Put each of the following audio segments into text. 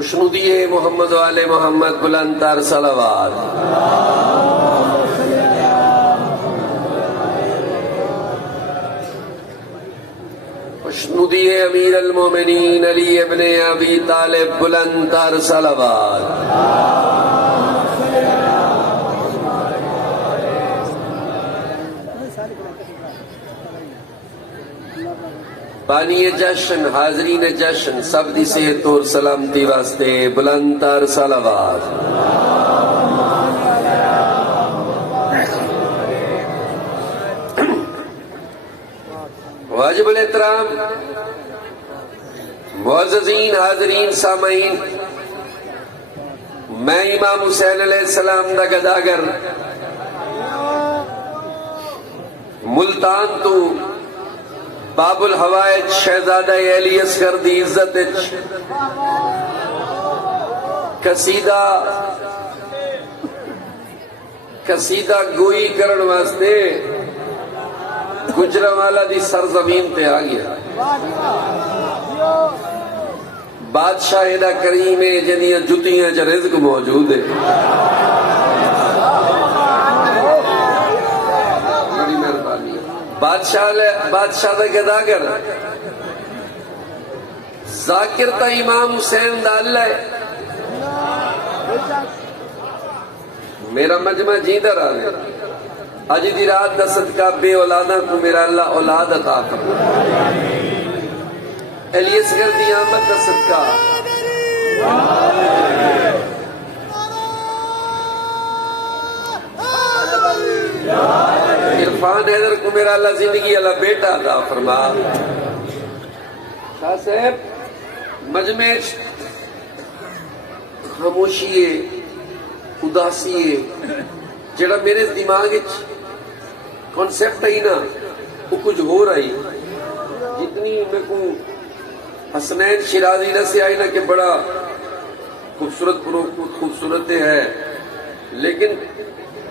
खुशनुदिए मोहम्मद वाले मोहम्मद बुलंदतर सलावत। खुशनुदिए अमीर अल मोमिनीन अली इब्ने अबी तालिब बुलंदतर सलावत। बानिए जश्न हाजरीन जश्न सब दी सेहत और सलामती वास्ते बुलंदतर सलावत। वाजिबुल एहतराम मुअज़्ज़ज़ीन हाजरीन सामईन, मैं इमाम हुसैन अलैहिस्सलाम दा गदागर मुल्तान तो बाबुल हवायज शहजादा अली असगर दी इज्जत कसीदा गोई करण वास्ते गुजरांवाला दी सरजमीन पे आ गया। बादशाह एदा करीम है जिन्दियां जुतियां च रिज़्क मौजूद है। बड़ी मेहरबानी। बादशाह दा गदागर जाकिर ता इमाम हुसैन दा अल्लाह है। मेरा मजमा जींदा रहे। अज दी रात दा सदका बे औलादा को मेरा अल्लाह औलाद अता फरमाए। अली असगर दी आमद दा सदका इरफान हैदर को मेरा अल्लाह जिंदगी अल्लाह बेटा अता फरमा। शाह साहब मजमे खामोशी है, उदासी है, जेड़ा मेरे दिमाग कॉन्सेप्ट आई ना वो कुछ हो रही। जितनी मेरे को हसनैन शिराजी से आई ना कि बड़ा खूबसूरत है, लेकिन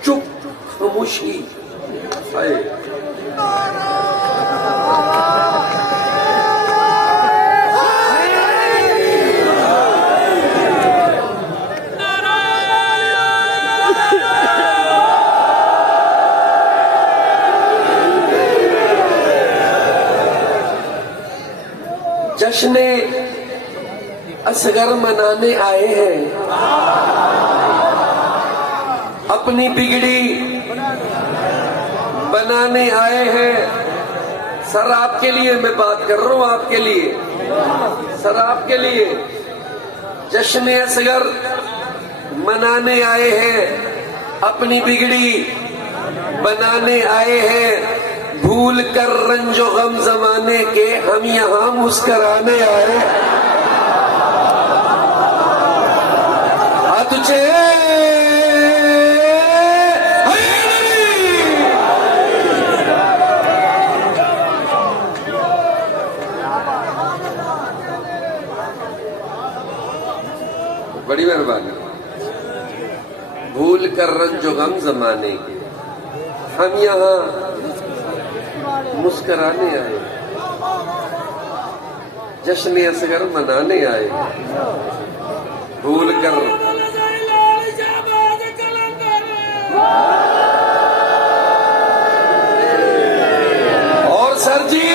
चुप खामोशी आए। जश्न असगर मनाने आए हैं, अपनी बिगड़ी बनाने आए हैं। सर आपके लिए मैं बात कर रहा हूं, आपके लिए, सर आपके लिए जश्न असगर मनाने आए हैं, अपनी बिगड़ी बनाने आए हैं। भूल कर रंजो गम जमाने के हम यहां मुस्कराने आए। तुझे बड़ी मेहरबानी। भूल कर रंजो गम जमाने के हम यहां मुस्कराने आए, जश्न असगर मनाने आए। भूल कर और सर जी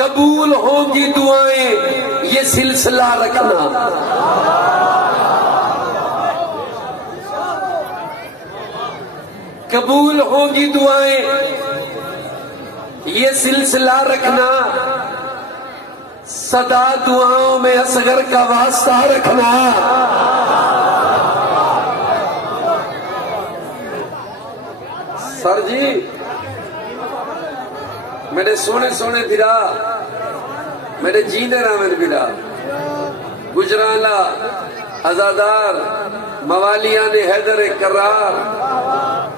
कबूल होंगी दुआएं, ये सिलसिला रखना। कबूल होंगी दुआएं, ये सिलसिला रखना। सदा दुआओं में असगर का वास्ता रखना। सर जी मेरे सोने सोने बिरा, मेरे जीने रामन बिरा, गुजराला आजादार मवालिया ने हैदर करार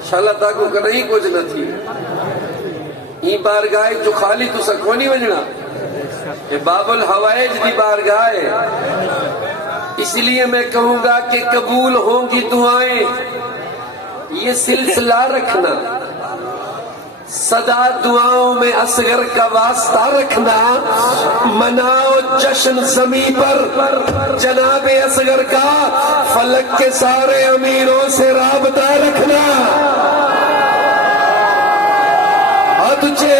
शाला को कहीं कुछ न थी। ई बारगाह जो खाली तो सको नहीं वजना, ये बाबुल हवाइज दी बारगाह है। इसलिए मैं कहूंगा कि कबूल होंगी दुआएं, ये सिलसिला रखना। सदा दुआओं में असगर का वास्ता रखना, मनाओ जश्न ज़मी पर जनाबे असगर का, फलक के सारे अमीरों से राबता रखना। तुझे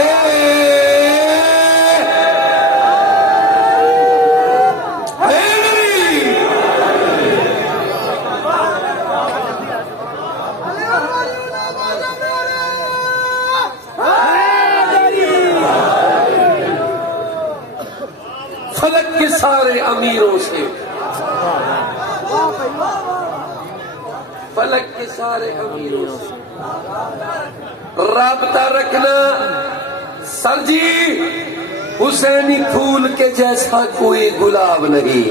फलक के सारे अमीरों से, फलक के सारे अमीरों से राबता रखना। सर जी, हुसैनी फूल के जैसा कोई गुलाब नहीं।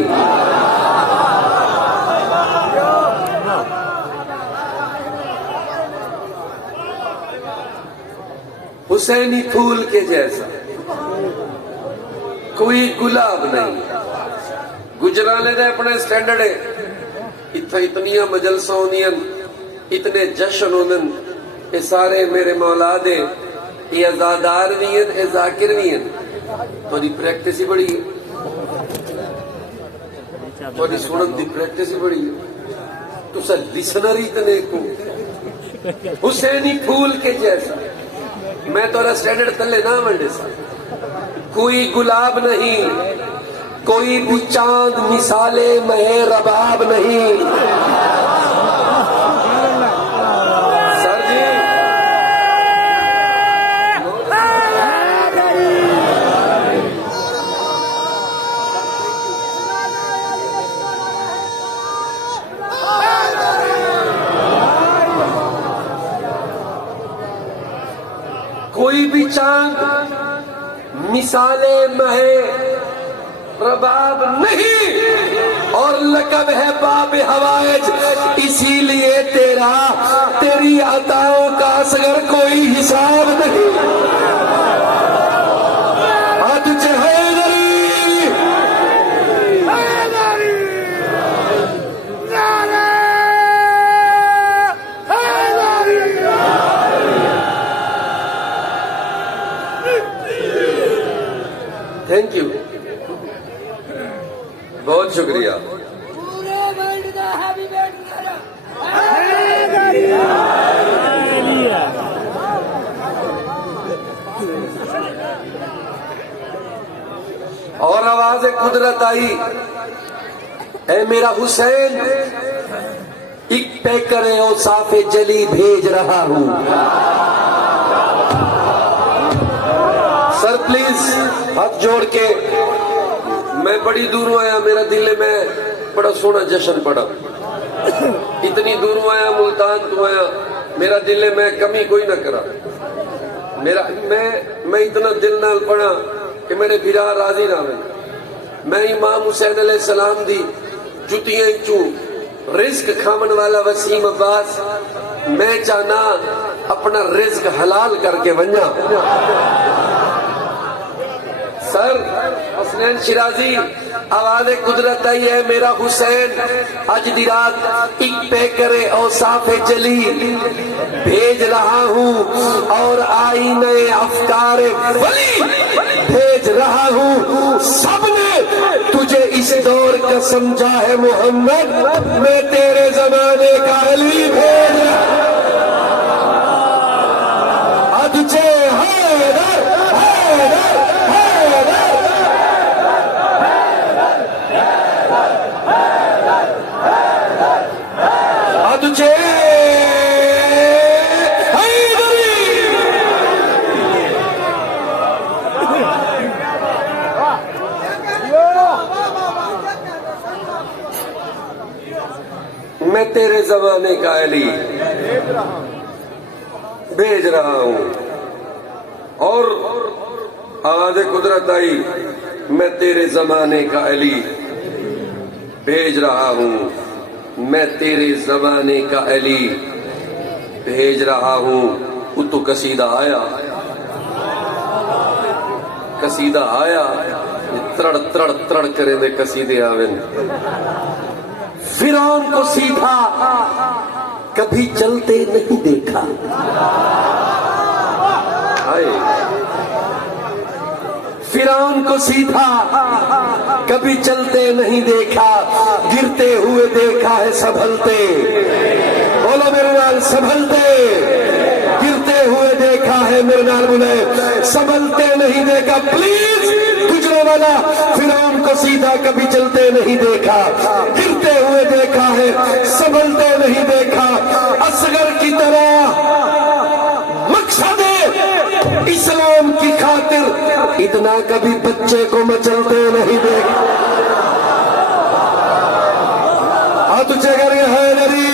हुसैनी फूल के जैसा कोई गुलाब नहीं। गुजराले दे अपने स्टैंडर्ड है, इतना इतनियां मजलसा होंदियां, इतने जश्न होंदन, ये सारे मेरे मौला दे, ये अज़ादार नहीं है, ये जाकिर नहीं है। थोड़ी प्रैक्टिस ही बड़ी है, थोड़ी सुनन की प्रैक्टिस ही बड़ी है। तुसा लिसनर ही इतने को हुसैनी फूल के जैसा। मैं तो स्टैंडर्ड तले ना मंडे सा, कोई गुलाब नहीं, कोई भी चांद मिसाले महे रबाब नहीं। सर जी, कोई भी चांद मिसाले महे रबाब नहीं, और लकब है बाब हवाइज, इसीलिए तेरी अताओं का असगर कोई हिसाब नहीं। आज थैंक यू, बहुत शुक्रिया। और आवाज़ कुदरत आई, ऐ मेरा हुसैन, एक पैकर और साफे जली भेज रहा हूं। सर प्लीज हाथ जोड़ के, मैं बड़ी दूरों आया, मेरा दिल में बड़ा सोना जश्न पड़ा। इतनी दूरों आया, मुल्तान तो आया, मेरा दिल में कमी कोई ना करा। मैं इतना दिल नाल पड़ा कि मेरे बिरा राजी ना में। मैं इमाम हुसैन अलैहिस्सलाम दी जुतियां चू रिस्क खामन वाला वसीम अब्बास, मैं चाहना अपना रिस्क हलाल करके वन्या। सर हसनैन शिराजी, आवाज़ कुदरत आई है, मेरा हुसैन आज दी रात एक पैकरे और साफे जली भेज रहा हूँ, और आईने अफकार वली भेज रहा हूँ। सबने तुझे इस दौर का समझा है मोहम्मद, मैं तेरे जमाने का अली भेज अदचे हैदर हैदर तुझे मैं तेरे जमाने का अली भेज रहा हूं। और आवाज़ कुदरत आई, मैं तेरे जमाने का अली भेज रहा हूं, मैं तेरे जमाने का अली भेज रहा हूं। उतो कसीदा आया, कसीदा आया, त्रड़ त्रड़ त्रड़ करे दे कसीदे आवेन। फिरौन को सीधा कभी चलते नहीं देखा। फिरौन को सीधा कभी चलते नहीं देखा, गिरते हुए देखा है संभलते। बोलो मेरे नाल संभलते, गिरते हुए देखा है मेरे नाल बोले, संभलते नहीं देखा। प्लीज गुजरो वाला, फिरौन को सीधा कभी चलते नहीं देखा, गिरते हुए देखा है संभलते नहीं देखा। असगर की तरह मकसद इस्लाम की खातिर इतना कभी बच्चे को मचलते नहीं देखा। हाथ ऊंचे करके हैदरी,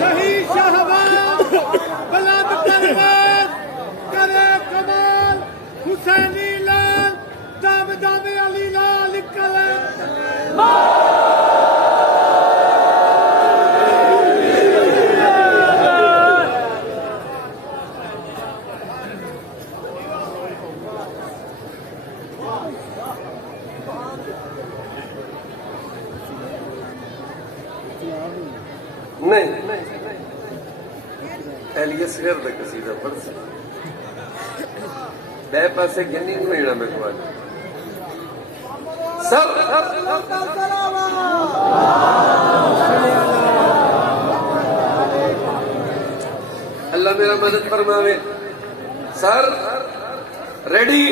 सही शहबाज बुलंद परवाज़ करे कमाल, हुसैनी लाल दम दम अली लाल कलम। नहीं एलियस फिर तक सीधा पढ़ दे पासे गिनी नहीं लेना मैं को सर। अल्लाह मेरा मदद फरमावे। सर रेडी,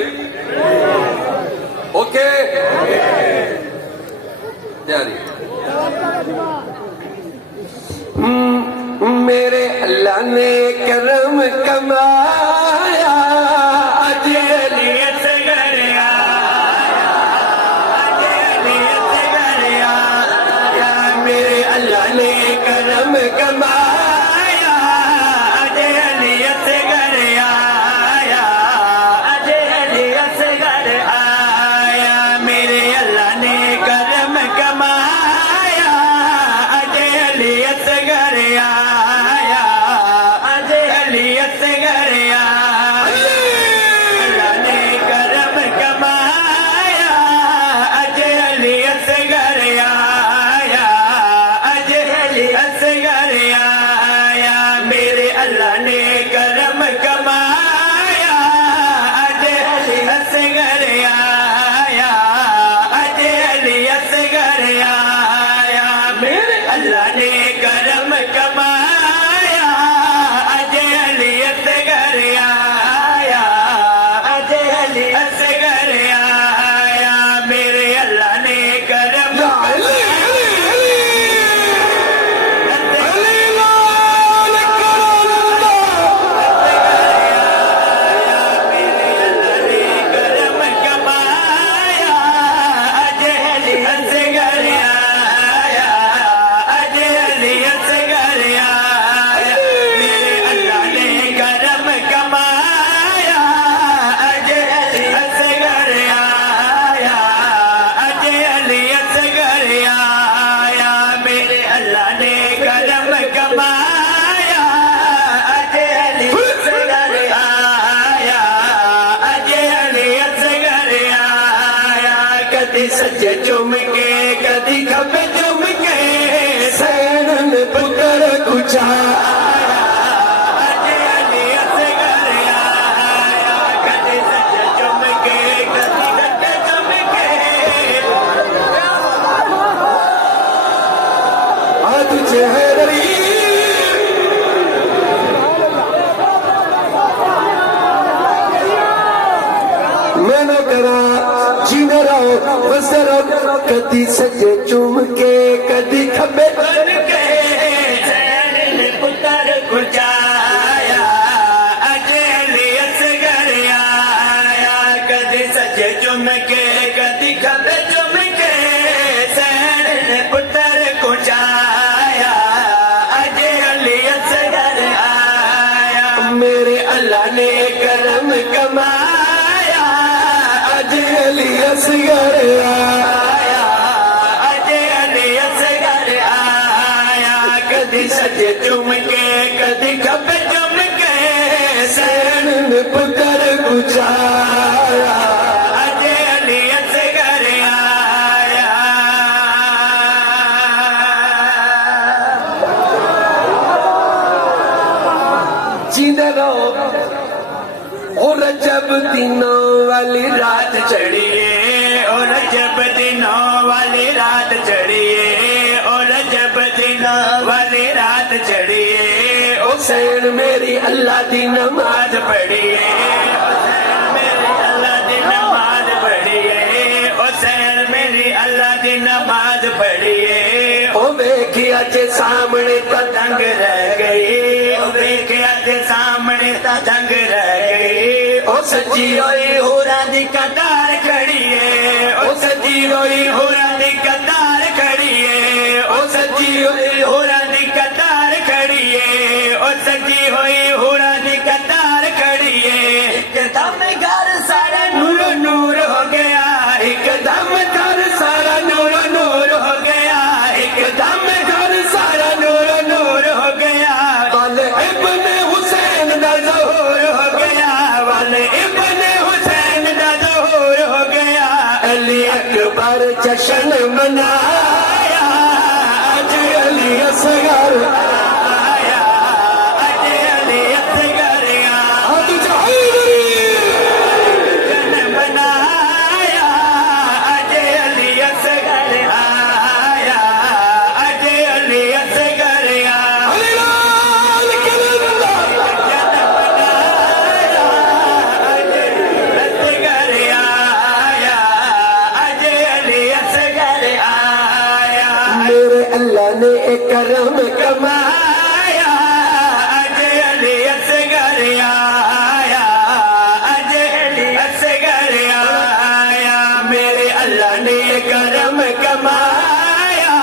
ओके, तैयारी। मेरे अल्लाह ने करम कमाया, अजलियत गया, अजलियत गया। मेरे अल्लाह ने करम कमाया, अजलियत गया, अजलियत गया। मेरे अल्लाह ने करम कमाया, अजलियत गया, अजलियत गया। अल्लाह ने करम कमाया, अजलियत गया, अजलियत गया। मेरे अल्लाह ने करम कमाया, अजलियत गया, अजलियत गया। मेरे अल्लाह ने करम कमाया, अजलियत गया, अजलियत गया। मेरे अल्लाह ने करम सज्जे चुम के कदी खबे चुम के, सैन पुत्र कुचाया, अजलियत गया। कदी सज्जे चुम के कदी खबे चुम के, आज चेहरी मैंने करा जीने रहो बस रहो। कदी सज्जे चूम के कदी खबे बन के, सैन पुत्र कुचाया, अजलियत गया। कदी सज्जे चूम के कदी खबे चूम के, सैन पुत्र कुचाया, अजलियत गया। मेरे अल्लाह ने करम कमाया, अजलियत गया, अजलियत गया। कदी सज्जे चुम के कदी खबे चुम के, सैन पुत्र कुचाया, अजलियत गया। जींदे रहो ओ रजब दिनों वाली रात चढ़िए और रजब दिनों वाली रात चढ़िए और रजब दिनों वाली रात चढ़िए हुसैन मेरी अल्लाह दी नमाज नमाज पढ़िए हुसैन मेरी अल्लाह दी नमाज पढ़िए हुसैन मेरी अल्लाह दी नमाज पढ़िए ओ वेखिया जे सामने दंग रह गई देखिया ते सामने ता दंग रह गई ओ सजी होई होरा दी कतार खड़ी है ओ सजी होई होरा दी कतार खड़ी है ओ सजी होई होरा दी कतार खड़ी है ओ सजी होई होरा दी कतार खड़ी है एकदम घर सारा नूर नूर हो गया एकदम घर सारा नूर नूर हो गया एकदम घर सारा नूर नूर हो गया वाले इब्ने हुसैन दा ज़हूर हो गया वाले इब्ने हुसैन दा ज़हूर हो गया अली अकबर जश्न मनाया आज अली असगर आया आज अली असगर आज जहीरी जन बनाया आज अली असगर आया आज अली असगर अली लाल किला जन बनाया आज असगर आया आज अली असगर आया मेरे अल्लाह ने एक करम कमा आया आज अली असगर आया आज अली असगर आया मेरे अल्लाह ने करम कमाया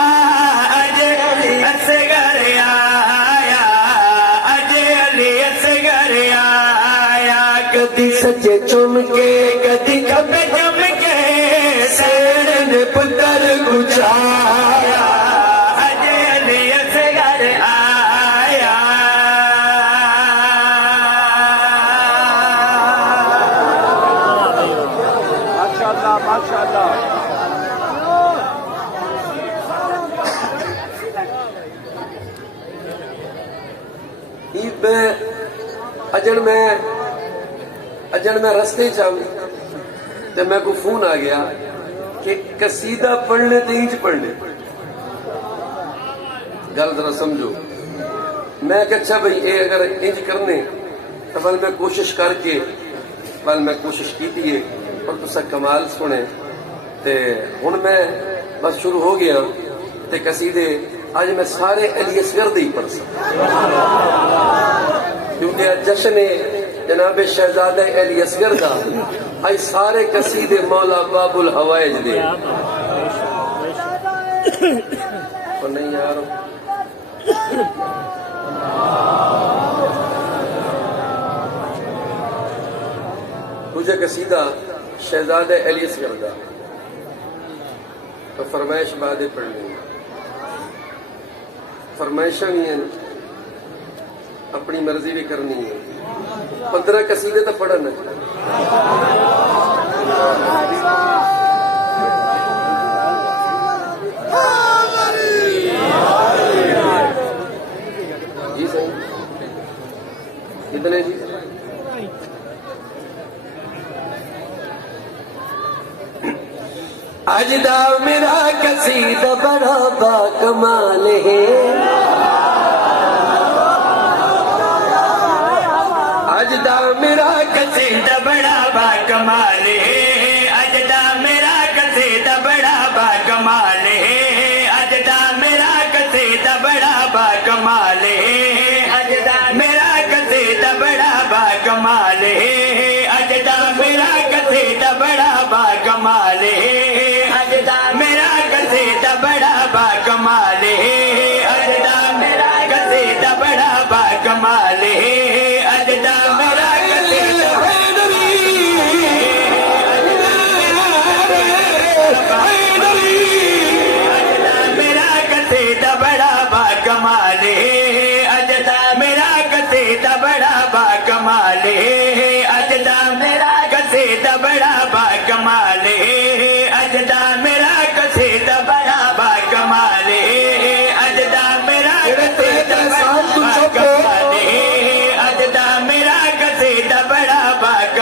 आज अली असगर आया आज अली असगर आया कदी सजे चुम के कदी कब जम के सेड़ ने पुत्र गुजाया आज अली असगर आया ईद में अजन में रस्ते चल ते मैं को फोन आ गया कि कसीदा पढ़ने ते इंज पढ़ने गल जरा समझो मैं कि अच्छा भाई ये अगर इंज करने तो बल मैं कोशिश करके बल मैं कोशिश की थी पर तुसा कमाल सुने ते हुन मैं बस शुरू हो गया ते कसीदे आज मैं सारे अली असगर दे ही पढ़ सकता क्योंकि आज जश्न जनाब शहजादा अली असगर का आज सारे कसीदे मौला बाबुल हवाइज दे और नहीं यार तुझे कसीदा शहजादा अली असगर का तो फरमाइश बाद पढ़ लेंगे फरमाइशा भी हैं अपनी मर्जी भी करनी है 15 कसीदे तो पढ़न जी सही कितने जी आज दा मेरा कसीदा बड़ा बाकमाल है आज दा मेरा कसीदा बड़ा बाकमाल है आज दा मेरा कसीदा बड़ा बाकमाल है आज दा मेरा कसीदा बड़ा बाकमाल है आज दा मेरा कसीदा बड़ा बाकमाल है आज दा मेरा कसीदा बड़ा बाकमाल है आज दा मेरा कसीदा बड़ा बाकमाल है आज दा मेरा कसीदा बड़ा बाकमाल है आज दा मेरा कसीदा मेरा कसीदा बड़ा बाकमाल है आज दा मेरा कसीदा बड़ा बाकमाल है आज दा मेरा कसीदा बड़ा बाकमाल है आज दा मेरा कसीदा बड़ा बाकमाल है आज दा मेरा कसीदा बड़ा बाकमाल है आज दा मेरा कसीदा बड़ा बाकमाल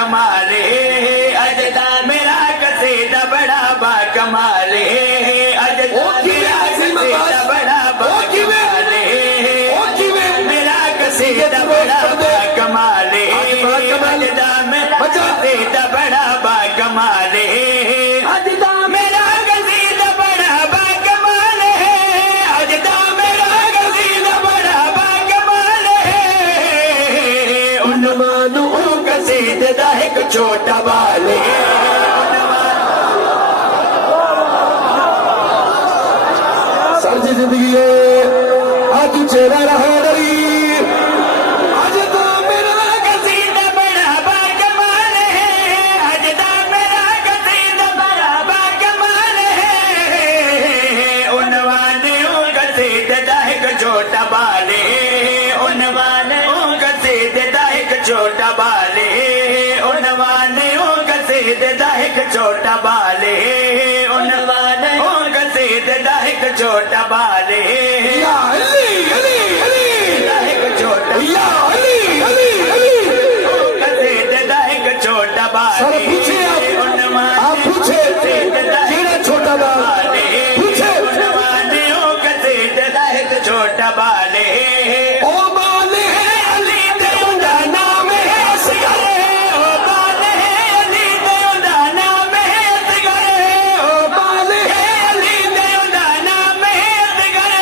कमाल है अजदा मेरा कसीदा बड़ा कमाल है मेरा कसीदा बड़ा कमाल है अजदा मेरा कसीदा बड़ा कमाल है अजदा मेरा कसीदा बड़ा कमाल है अजदा मेरा कसीदा बड़ा कमाल है उन्वान कसीदे दा एक छोटा बाल है सर जी जिंदगी है आज चेहरा रहा डरी आज तो मेरा कसीदा बड़ा कमाल है अजदा मेरा कसीदा बड़ा कमाल है उन्वान कसीदे दा एक छोटा बाल है उन्वान कसीदे दा एक छोटा बाल है उन्वान कसीदे दा एक छोटा बाल है उन्वान कसीदे दा एक छोटा बाल है या अली अली अली एक छोटा या अली अली अली कसीदे दा एक छोटा बाल सर पूछे आप पूछे केड़ा छोटा बाल पूछे कसीदे दा एक छोटा बाल ओ बाल है अली दे उदा नाम है असगर ओ बाल है अली दे उदा नाम है असगर ओ बाल है अली दे उदा नाम है असगर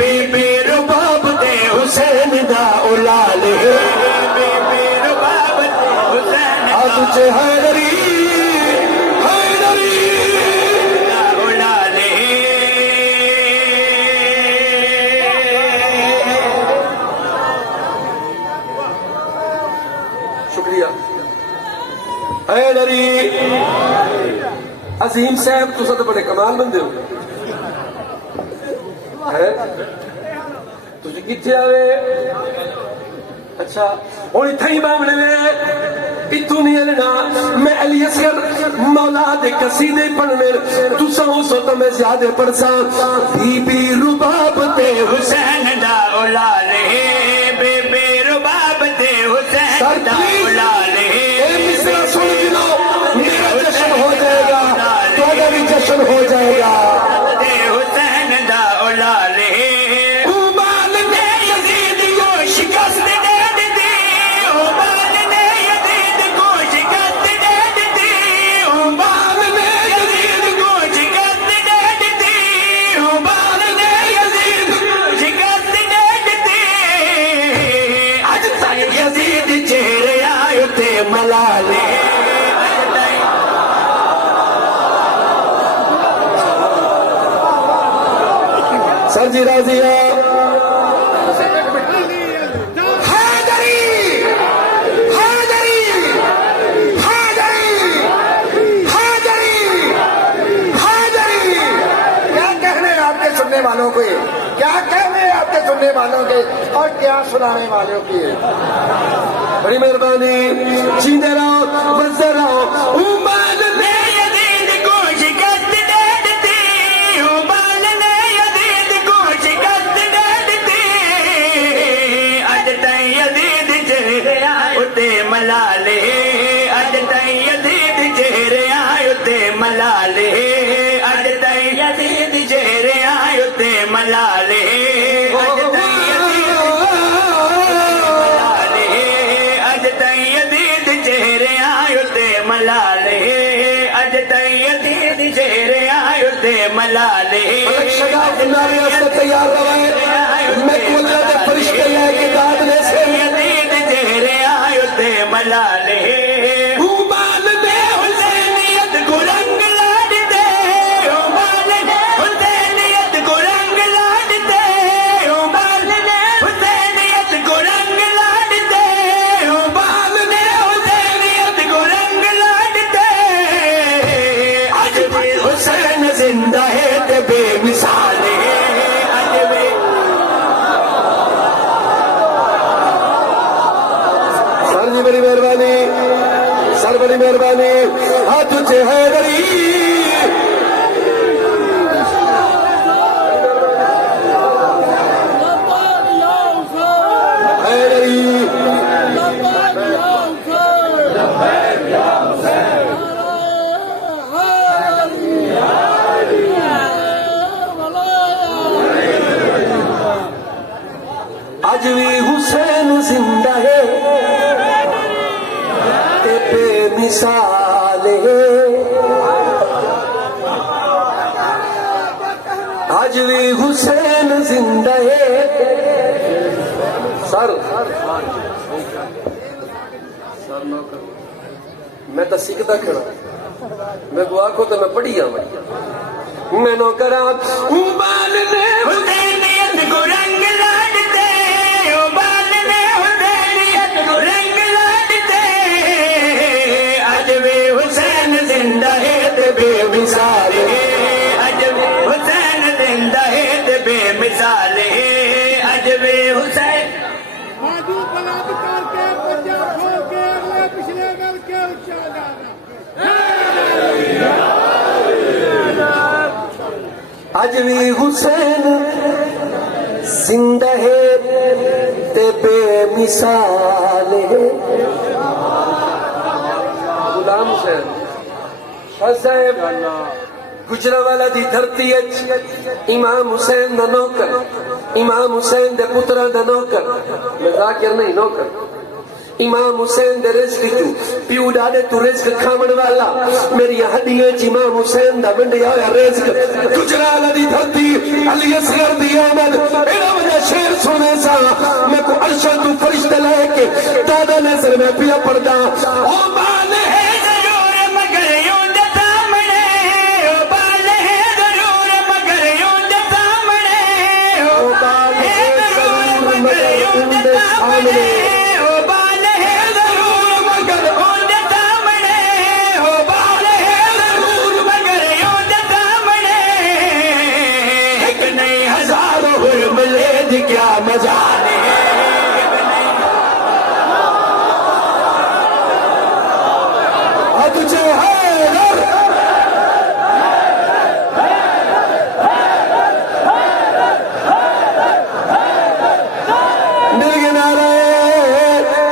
बीबी रुबाब दे हुसैन दा उलाल है बीबी रुबाब हुसैन आज चे हैदरी हैदरी उलाले शुक्रिया हैदरी अजीम साहब तुसा तो बड़े कमाल बंदे हो है तुझे किथे आवे अच्छा हुण इत्थे ही बामणे ले इत्थू नहीं हलना मैं अली असगर मौला दे कसीदे पढ़ने तुसा उस तो मैं ज्यादा पढ़सा बीबी रुबाब दे हुसैन दा उलाले बेबे रुबाब दे हुसैन सर दा प्लीज उलाले ए मिसरा सुन लो मेरा जश्न हो जाएगा तुम्हारा भी जश्न हो जाएगा दे हुसैन दा उलाले उबाल ने यजीद को शिकस्त दे दी उबाल ने यजीद को शिकस्त दे दी उबाल ने यजीद को शिकस्त दे दी उबाल ने यजीद को शिकस्त दे दी आज तक यजीद चेहरे आयो ते मलाले सर जी राजी है हैदरी हैदरी हैदरी हैदरी हैदरी क्या कहने हैं आपके सुनने वालों को ये? क्या कहने हैं आपके सुनने वालों के और क्या सुनाने वालों की ये? बड़ी मेहरबानी जीते रहो बसते रहो उमर ने यजीद को शिकस्त दे दी उबाल ने यजीद को शिकस्त दे दी अज तई यजीद चेहरे उते मलाले अज तई यजीद चेहरे उते मलाले अज तई यजीद चेहरे उते मलाले अज तई अज ताईं यजीद चेहरे आयो ते मलाले अज ताईं यजीद चेहरे आयो ते मलाले शगाफ नारे से तैयार रहे मैं को अल्लाह के फरिश्ते लेके दादने से यजीद चेहरे आयो ते मलाले उबाल ने हुसैनियत को रंग लाड दे उबाल ने हुसैनियत को रंग लाड दे उबाल ने हुसैनियत को रंग लाड दे उबाल ने हुसैनियत को रंग लाड दे आज भी हुसैन जिंदा है ते बेमिसाल है आज भी सर जी बड़ी मेहरबानी सर बड़ी मेहरबानी हाथ तुझे हैदरी हैदरी बेमिसाल है, आज भी हुसैन जिंदा है। सर मैं तो सीखता खड़ा, मैं को आखो तो मैं पढ़ी आवा, मैं नौकरा बाल ने हुसैनियत को रंग लाडते, ओ बाल ने हुसैनियत को रंग लाडते, आज भी हुसैन जिंदा है ते बेमिसाल है, आज भी हुसैन जिंदा है ते बेमिसाल है, आज भी हुसैन माधु बलात्कार के पंजाब छोड़ के अगले पिछले गल के उच्चा गाना। आज भी हुसैन जिंदा है ते बेमिसाल है। गुलाम हुसैन शाह साहब गुजरावाला दी धरती अच इमाम हुसैन दा नौकर, इमाम हुसैन दे पुत्रा दा नौकर, मजाकिर नहीं नौकर, इमाम हुसैन दे रिज़्क़ चू पियो डाडे तू रिज़्क़ खावण वाला, मेरी हड्डियां च इमाम हुसैन दा वंडिया होया रिज़्क़। गुजरावाला दी धरती अली असगर दी आमद, एड़ा वड्डा शेर सुने सा मैं को अर्शा तू फरिश्ते लेके दादा नजर में पिया पड़दा। ओ बाल है जरूर मगर यूं दे सामने, ओ बाल है जरूर मगर यूं दे सामने, ओ बाल है जरूर मगर यूं दे सामने, ओ बाल है जरूर मगर यूं दे सामने, ओ बाल है जरूर मगर यूं दे सामने, एक नहीं हजारों हुर्मले दी क्या मजाल है, तुझे हैदर मिल गए नारे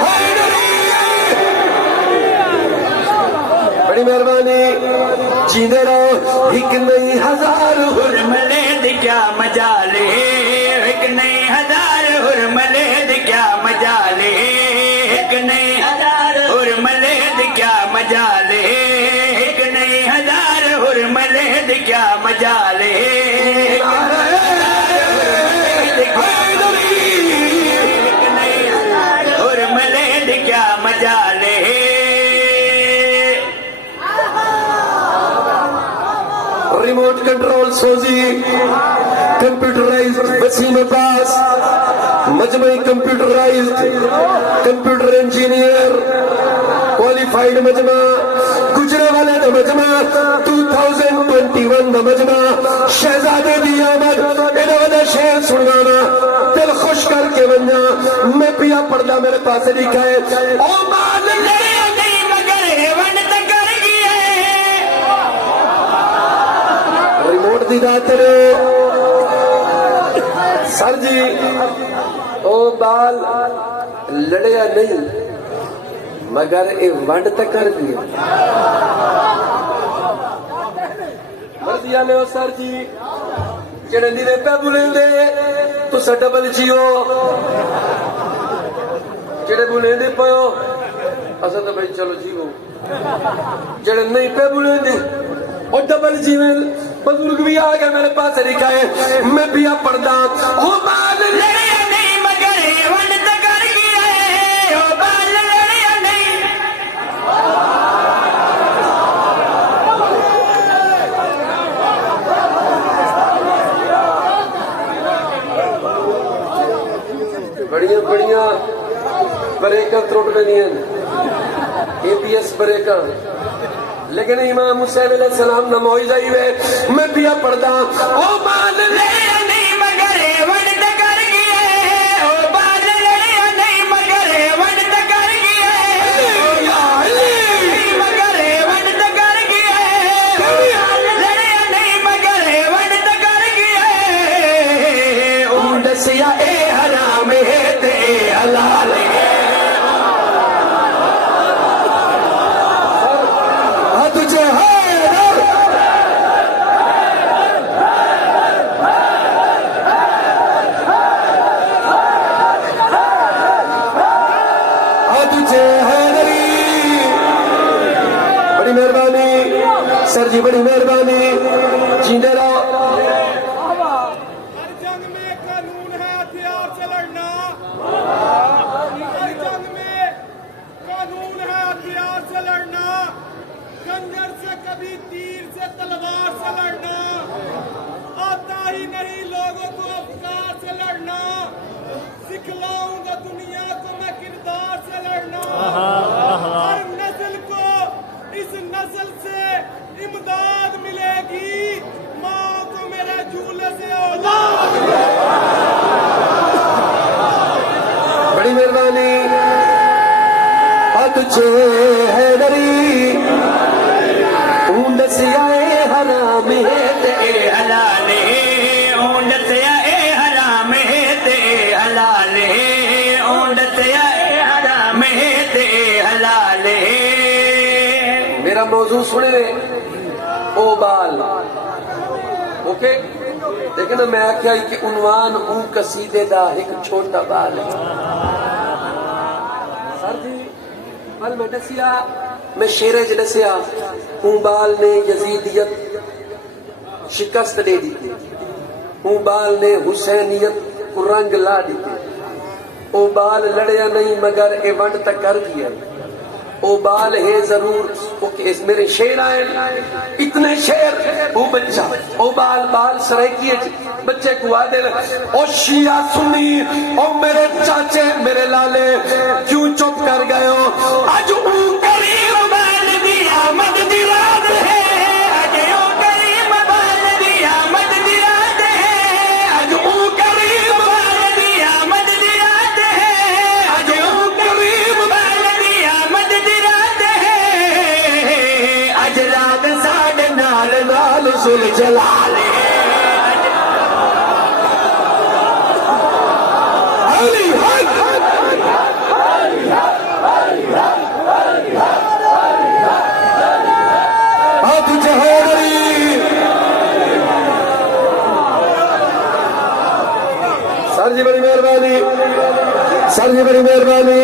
हैदरी। बड़ी मेहरबानी, जींदे रहो, एक नहीं हजार हुर्मले दी क्या मजाल है, एक नहीं हजार हुर्मले दी क्या मजाल है, एक नहीं हजार हुर्मले दी क्या मजाल है, एक नहीं हजार हुर्मले दी क्या मजाल है, एक नहीं हजार हुर्मले दी क्या मजाल है। रिमोट कंट्रोल सोजी, कंप्यूटराइज्ड वसीम अब्बास, मजमई कंप्यूटराइज्ड, कंप्यूटर इंजीनियर, क्वालिफाइड मजमा, गुजरावाला दा मजमा, 2021 दा मजमा, शहजादे दी आमद, एड़ा वड्डा शेर सुनाना, दिल खुश करके वन्ना, मैं पिया पढ़दा मेरे पास लिखा है, ओ मान ले नहीं मगर वन तक कर गया है, रिमोट दी दातर सर जी, ओ बाल लड़िया नहीं मगर ए वंड तक कर दिया। मर्दिया ले सर जी जेड़े नीरे पे बुलेंदे तुसा डबल जियो, जेड़े बुलेंदे पयो असा तो भाई चलो जीवो, जेड़े नहीं पे बुलेंदे और डबल जीवन। बुजुर्ग भी आ गया मेरे पास लिखा है, मैं पिया पढ़दा ओ बाल लड़िया नहीं मगर वन तक कर गया है, ओ बाल लड़िया नहीं, बड़िया बड़िया ब्रेकर त्रुट गई, APS ब्रेकर, लेकिन इमाम हुसैन अलैहिस्सलाम ना मौइज़ा ही है, मैं पिया पढ़दा ओ बाल लड़िया नहीं मगर वन तक कर गया है, ओ बाल लड़िया नहीं मगर वन तक कर गया है, नहीं मगर वन तक कर गया है, लड़िया नहीं मगर वन तक कर गया है, दसिया ए हराम है ते हलाल है। तुझे हैदर सर जी बड़ी मेहरबानी, जींदे रहो। हर जंग में कानून है हथियार से लड़ना, हर जंग में कानून है हथियार से लड़ना, खंजर से कभी तीर से तलवार से लड़ना, आता ही नहीं लोगों को अफकार से लड़ना, सिखलाऊंगा दुनिया को मैं किरदार से लड़ना। हर नस्ल को इस नस्ल से इमदाद मिलेगी, माँ को मेरे झूले से औलाद। बड़ी मेहरबानी। तुझे है डरी ऊंड से आए हराम है ते हलाल है ऊंड से आए हराम है ते हलाल है ऊंड से आए हराम है ते हलाल है। मेरा मौजू सुने ओ बाल ओके लेकिन मैं आख्या कि उन्वान ऊ कसीदे दा एक छोटा बाल है। सर जी बल मैं दसिया मैं शेरे च दसिया ऊ बाल ने यजीदियत शिकस्त दे दी, ऊ बाल ने हुसैनियत को रंग ला दी, ओ बाल लड़या नहीं मगर ए वंड तक कर दिया। ओ बाल है जरूर इस मेरे शेर आए इतने शेर वो बच्चा ओ बाल बाल सराइकी बच्चे को आदे ओ शिया सुनी ओ मेरे चाचे मेरे लाले क्यों चुप कर गए हो? आज करीम बाल दी आमद दी रात है, आज ओ करीम बाल दी आमद दी रात है, आज ओ करीम बाल दी आमद दी रात है, आज ओ करीम बाल दी आमद दी रात है, आज रात साढ़े नाल नाल सुल जलाल है। अली हक तुझे है डरी सर जी बड़ी मेहरबानी, सर जी बड़ी मेहरबानी।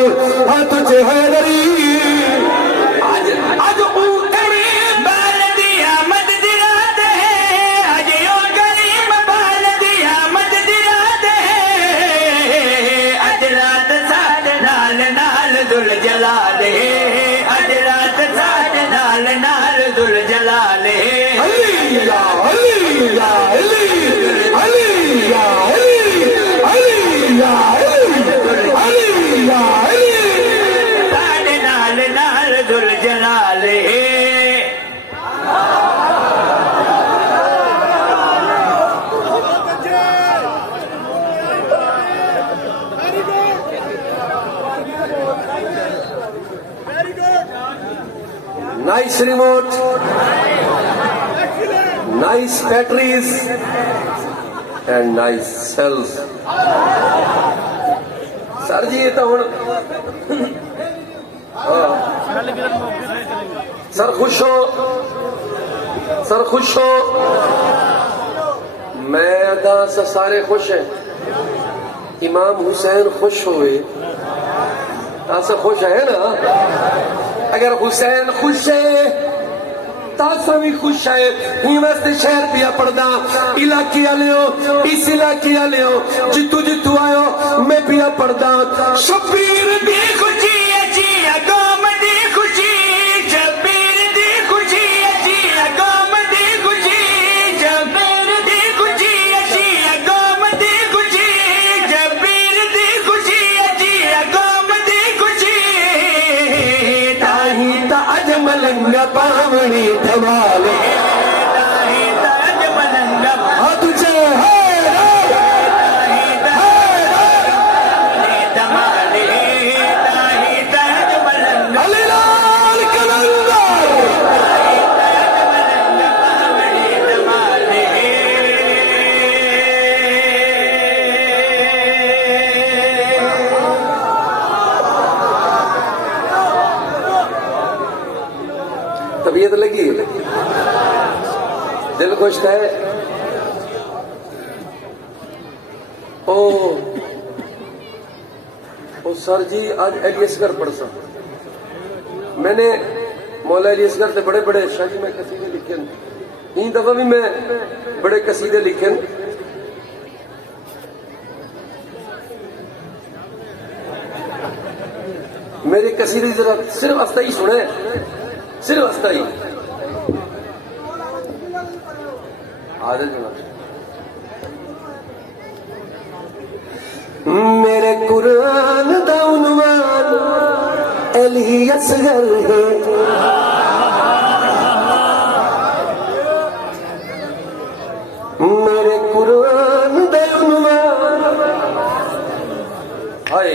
हाँ तुझे है डरी आज ओ करीम बाल दी आमद दी रात है, आज ओ करीम बाल दी आमद दी रात है, आज रात साढ़े नाल नाल दुल जला दे, आज रात साढ़े नाल नाल दुल जला ले। अली या अली या अली अली या अली अली या अली अली या अली साढ़े नाल नाल दुल जला ले। Very good, very good, nice remote, excellent. nice batteries and nice cells। Sir ji ये तो हुण सर खुश हो, सर खुश हो, मैं अदा से सारे खुश हैं। इमाम हुसैन खुश हुए तासा खुश है ना? अगर हुसैन खुश है तासा भी खुश है। ही वास्ते शहर पिया पढ़दा इलाके वाले हो, इस इलाके वाले हो जितू जितू आयो मैं पिया पढ़दा शबीर दी खुशी अजी अगम दी खुशी, शबीर दी खुशी अजी अगम दी खुशी, शबीर दी खुशी अजी अगम दी खुशी, शबीर दी खुशी अजी अगम दी खुशी, ताही ताज मलंगा पावनी धमाले ताही ताज मलंगा हाँ तुझे है धमाले, ताही ताज मलंगा अली लाल कलंदर तबीयत लगी, दिल खुश है। ओ सर जी आज एलियसगर पढ़ सा मैंने मौला अली असगर से बड़े बड़े शाही में कसीदे लिखे इन दफा भी मैं बड़े कसीदे लिखे मेरे कसीदे जरा सिर्फ हफ्ता ही सुने सिर्फ हफ्ता ही आदत मेरे कुरान दा उन्वान अली असगर है मेरे कुरान दा उन्वान हाय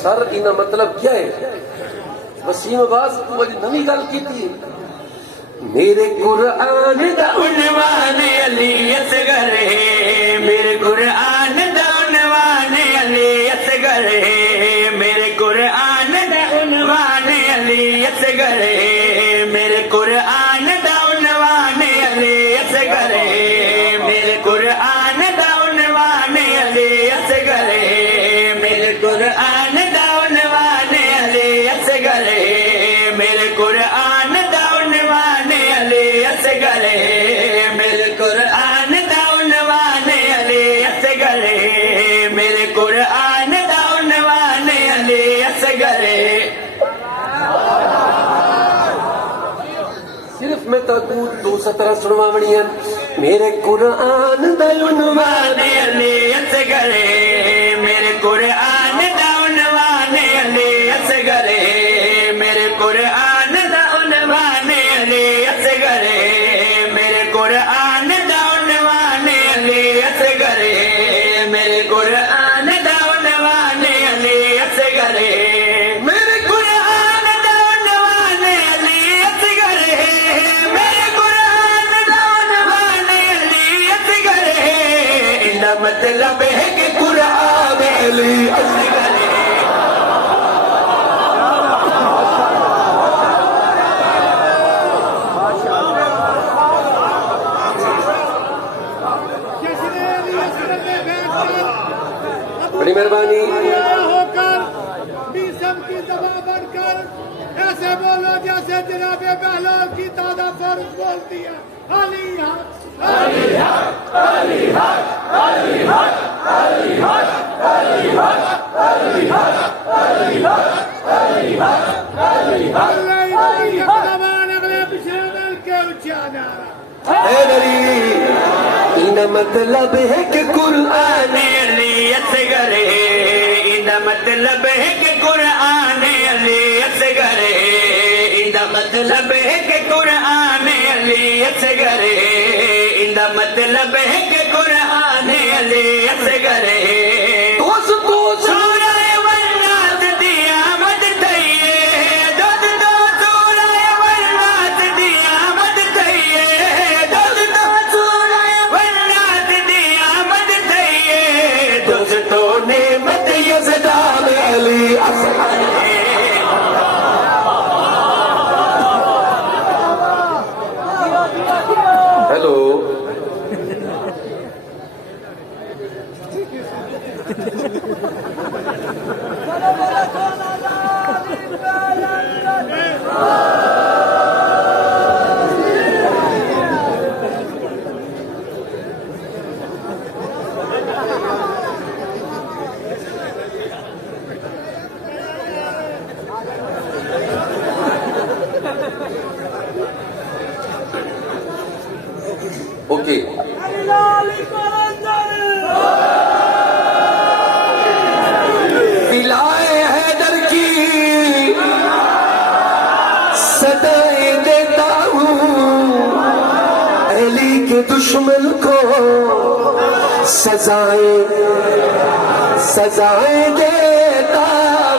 सर इना मतलब क्या है वसीम अब्बास वाली नवी गल की थी मेरे कुरान दा उन्वान अली असगर है मेरे कुरान दा उन्वान अली असगर है मेरे कुरान दा उन्वान अली असगर है मेरे कुरान दा उन्वान अली असगर है मेरे कुरान दा उन्वान अली असगर है मेरे कुरान दा उन्वान अली असगर है मेरे कुरान दा उन्वान अली असगर है मेरे कुरान दा उन्वान अली असगर है मेरे कुरान दा उन्वान अली असगर है सिर्फ मैं तो दो सतरा सुनवावणी मेरे कुरान दा उन्वान अली असगर है मेरे कुरान दा उन्वान अली असगर है मेरे कुरान दा उन्वान अली असगर है मेरे कुरान दा उन्वान अली असगर है मेरे कुरान दा उन्वान अली असगर है मेरे कुरान दा उन्वान अली असगर है मेरे कुरान दा उन्वान अली असगर है इंदा मतलब है कि कुरान अली असगर है किसने अली असगर में बैठकर बड़ी मेहरबानी होकर बीसम की दवा बनकर ऐसे बोलो जैसे जनाबे बहलाल की दादा फर्ज बोलती है अली हक अली हक अली हक अली हक अली हक अली हक अली हक अली हक अली हक अली हक अली हक जवान अगले पिछले मिल के ऊंचा नारा हैदरी इना मतलब है कि कुरान अली असगर है इंदा मतलब है कि कुरान अली असगर है इंदा मतलब है कि कुरान अली असगर है इंदा मतलब है कि कुरान अली असगर है दोस्तों सूरह वन्नास दी आमद थई है दोस्तों सूरह वन्नास दी आमद थई है दोस्तों सूरह वन्नास दी आमद थई है दोस्तों ने मत यज़दान अली असगर हेलो ओके बिलाए हैदर की सदाएं देता हूँ अली के दुश्मन को सजाएं देता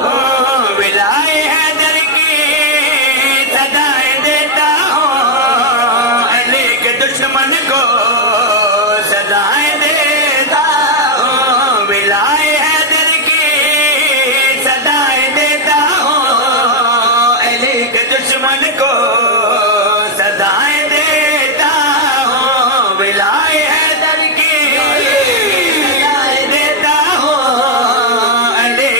हूँ विलाए हैदर की सदाएं देता हूँ अली के दुश्मन को सदाएं देता हूँ विलाए हैदर की सदाएं देता हूँ अली के दुश्मन को सदाएं देता हूँ विलाए हैदर की सदाएं देता हूँ अली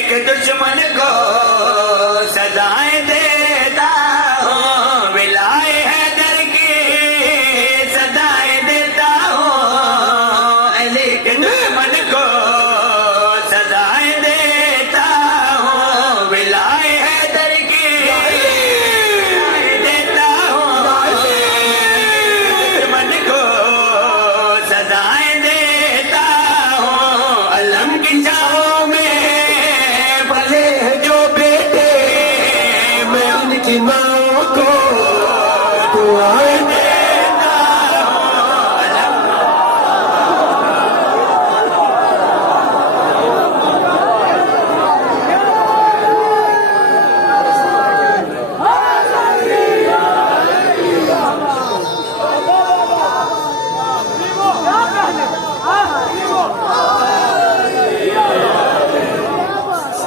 उनकी माँ को दुआएं देता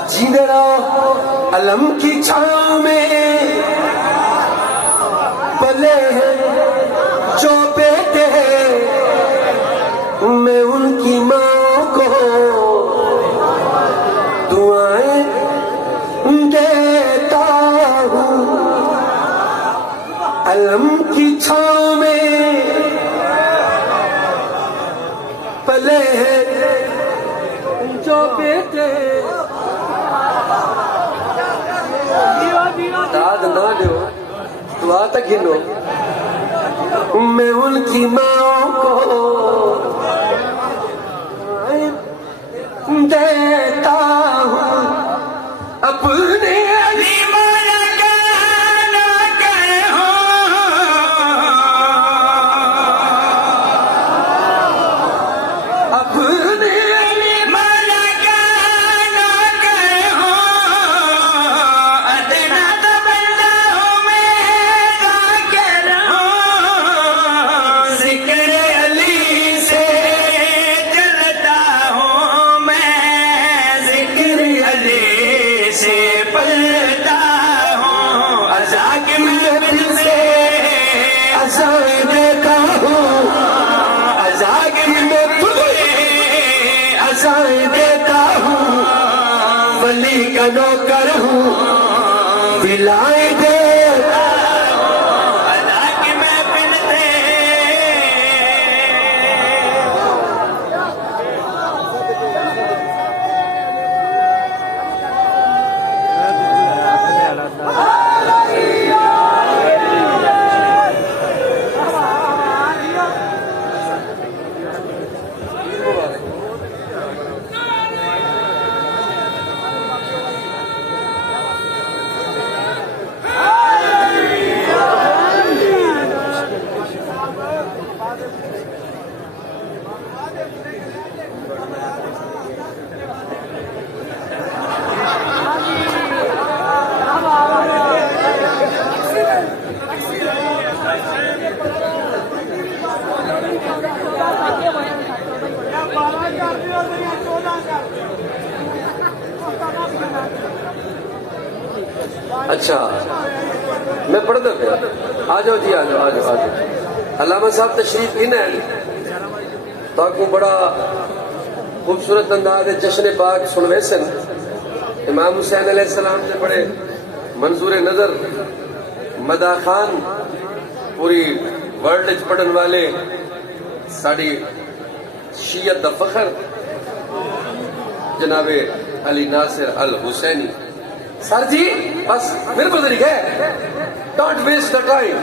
जीने रहो अलम की छाँव में, पले हैं जो बेटे मैं उनकी माँ को दुआएं देता हूँ। अलम की छाँव में पले हैं जो बेटे दाद ना दो दुआ तक गिनो, मैं उनकी माँ को देता हूँ अपने देता हूँ, वली का नौकर हूँ, दिलाए दे अच्छा मैं पढ़ दो आ जाओ जी, आ जाओ आ जाओ आ जाओ। अल्लामा साहब तशरीफ इन है ताकू बड़ा खूबसूरत अंदाज जश्न पाक सुनवे सन। इमाम हुसैन अलैहिस्सलाम ने बड़े मंजूर नजर मदा खान पूरी वर्ल्ड च पढ़न वाले साड़ी शीयत दा फखर जनाबे अली नासिर अल हुसैनी सर जी बस मेरे को तरीका है, don't waste the time.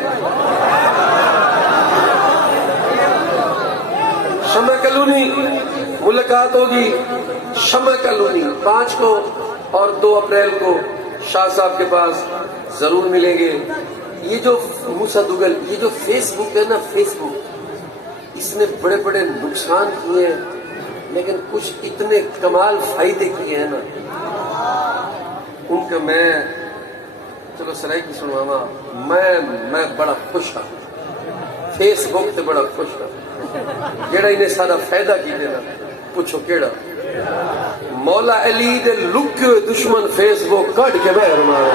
Shama colony मुलाकात होगी, शमा कॉलोनी 5 को और 2 अप्रैल को शाह साहब के पास जरूर मिलेंगे। ये जो मूसा दुगल, ये जो फेसबुक है ना, फेसबुक इसने बड़े बड़े नुकसान किए हैं, लेकिन कुछ इतने कमाल फायदे किए हैं ना उनके। मैं चलो सराय की सुनवावा, मैं बड़ा खुश हाँ फेसबुक से, बड़ा खुश हाँ जेड़ा इन्हें सारा फायदा की देना। पूछो केड़ा मौला अली दे लुके हुए दुश्मन फेसबुक कट के बहर मारे।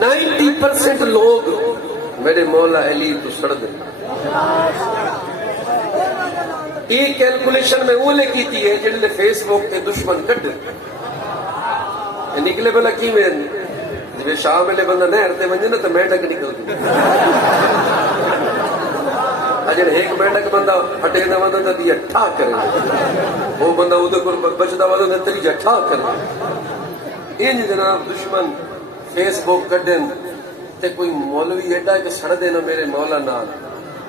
90% लोग मेरे मौला अली तो सड़ दे। ये कैलकुलेशन में वो की थी है जिन्हें फेसबुक के दुश्मन कट निकले भला की में जिवे शाह मेले बंदा नहर ते वंजे ना तो मेंढक निकलती। अजर एक मेंढक बंदा हटे ना वंदा तो दिया ठा करे, वो बंदा उधर को बचदा वंदा तो तरीजा ठा करे। इन जनाब दुश्मन फेसबुक कटन ते कोई मौलवी एडा के सड़ देना मेरे मौला नाल,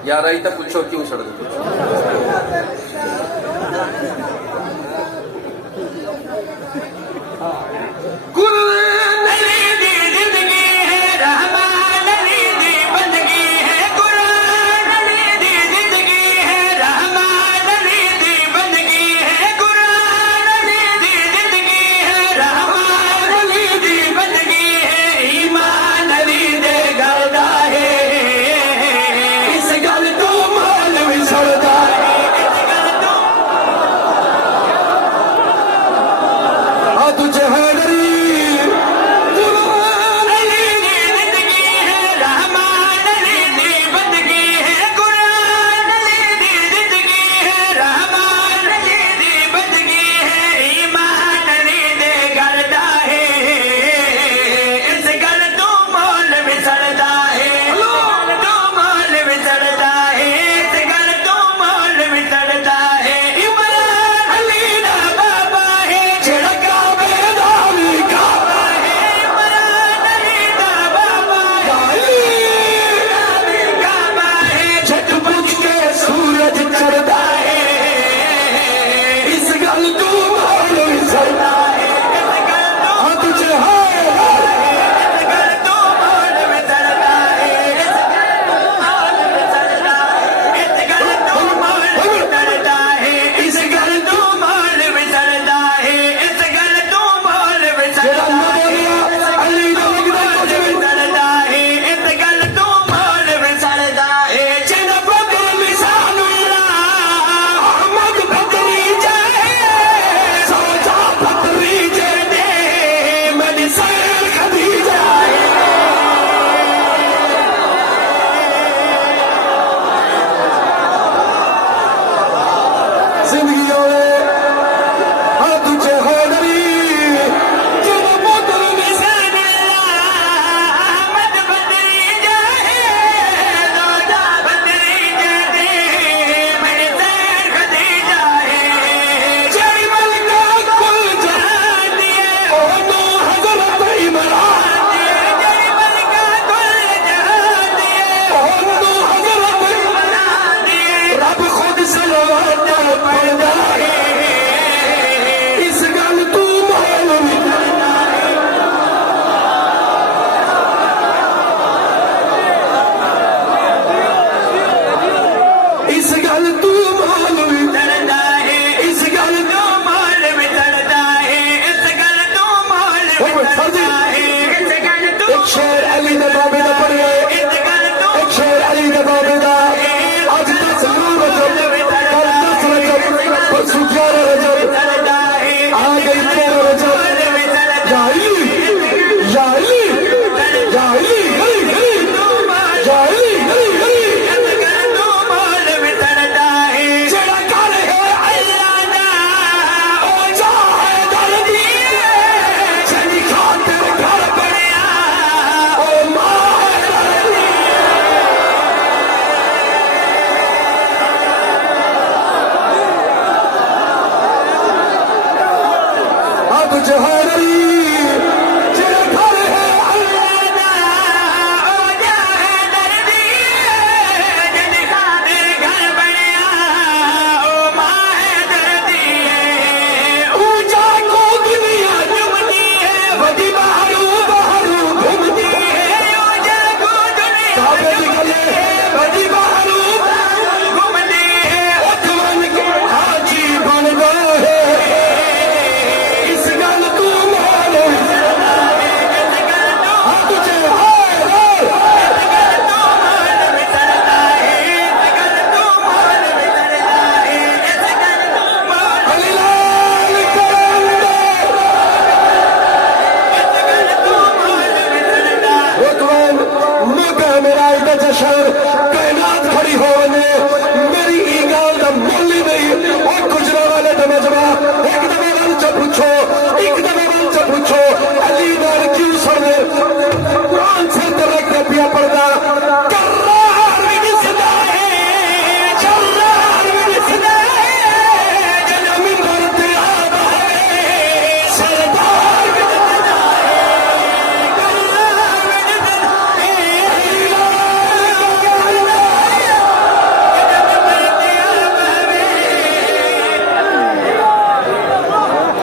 यार आई तो पूछो क्यों सड़क जश्न